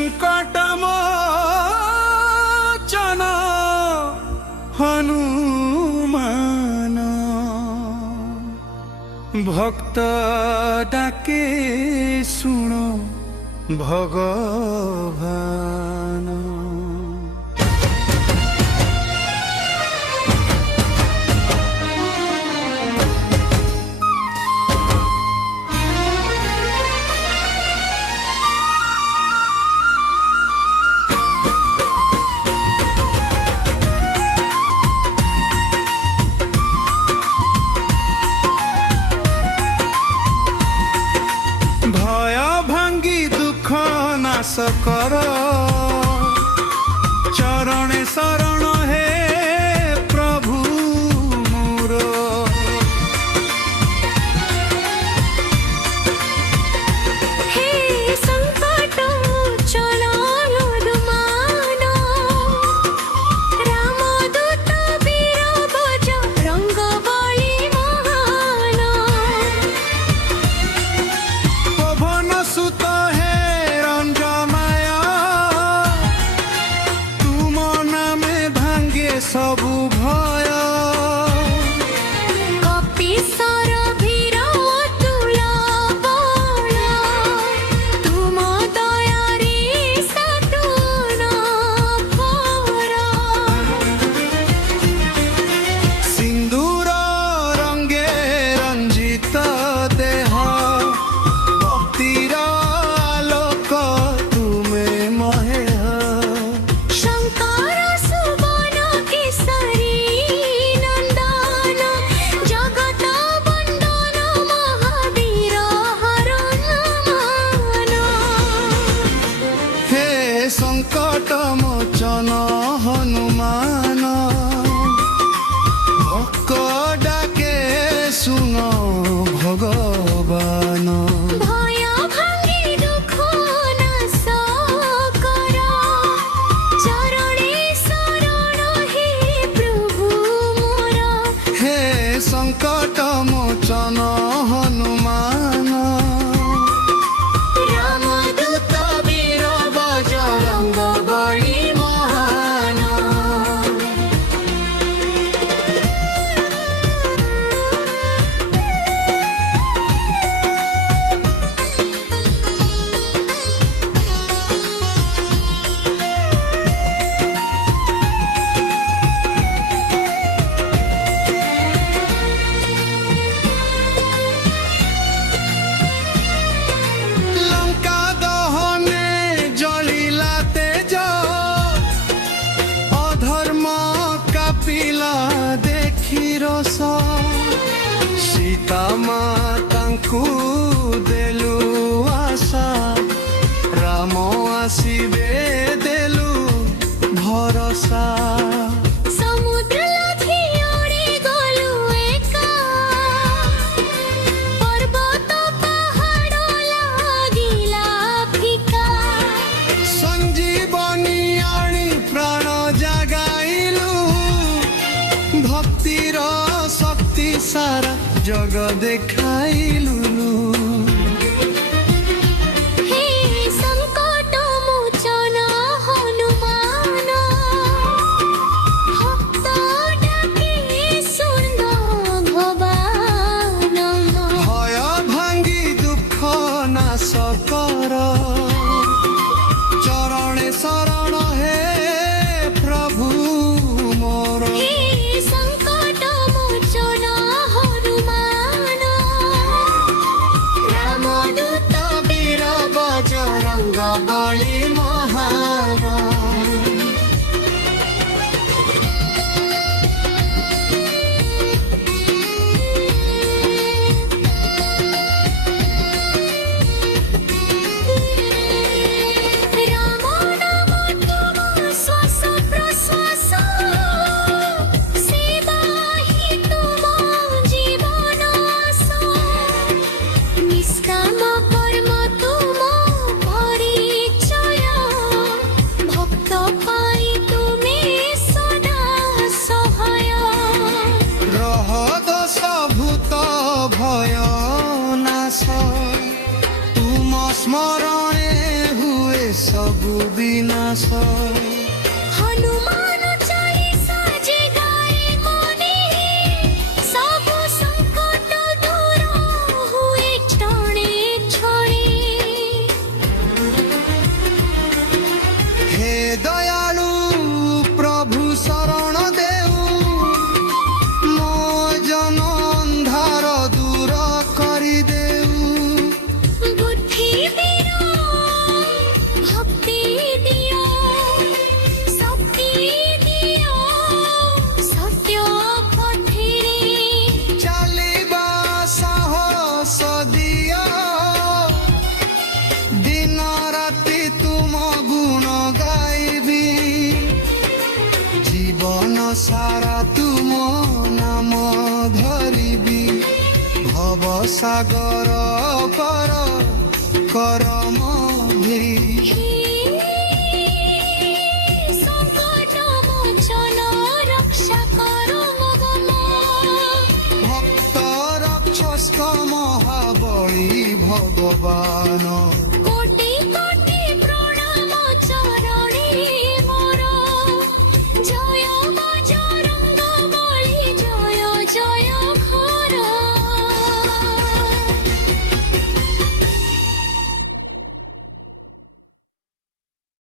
संकटमोचन हनुमान भक्त डाके सुनो भगवान। भय भांगी दुख नाश कर चरणे शरण हे प्रभु मोर। हे संकट मोचन हनुमान रामदूत वीर बजरंग बली महान। पवन सुत हे रंजमाया तुम नामे भांगे सबु भय। कपीसर भीर अतुल बल तुम दयारे सतुन फर। सिंदूर रंगे रंजित देह भक्तिर आलोक तुमे महेह। शंकर सुवन केसरी नंदन जगत वंदन महावीर हरण मान। हे संकट मोचन हनुमान भक्त डाके सुनो भगवान। भय भांगी दुख नाश कर चरणे शरण हे प्रभु मोर। हे संकट मोचन हनुमान रामदूत वीर बजरंग बली महान। लंका दहने जलिला तेज अधर्म कापिला देखि रस। सीता मातांकु देलु आशा राम आसिबे देलु भरोसा। समुद्र लाथी ओढ़े गलु एका पर्वत पहाड़ लागिला फिका। संजीवनी आनी प्राण जागाइलु भक्तिर शक्ति सारा जग देखाइलु। हे संकट मोचन हनुमान भक्त डाके सुनो भगवान। भय भांगी दुख नाश कर चरणे शरण हे प्रभु मोर। हे संकट मोचन हनुमान रामदूत वीर बजरंग बली महान। राम नाम सबु विनाश हनुमान चालीसा जे गाए मने सब संकट दूर हुए क्षणे क्षणे हे दयालु प्रभु शरण देऊ मो जन अंधार दूर करि देऊ बुद्धि दियो भक्ति दियो शक्ति दियो सत्य पथिरे चलिबा साहस दियो दिन राति तुम गुण गाइबी जीवन सारा तुम नाम धरिबी भव सागर पर करम संकट मोचन रक्षा करो मम भक्त रक्षस्क महाबली भगवान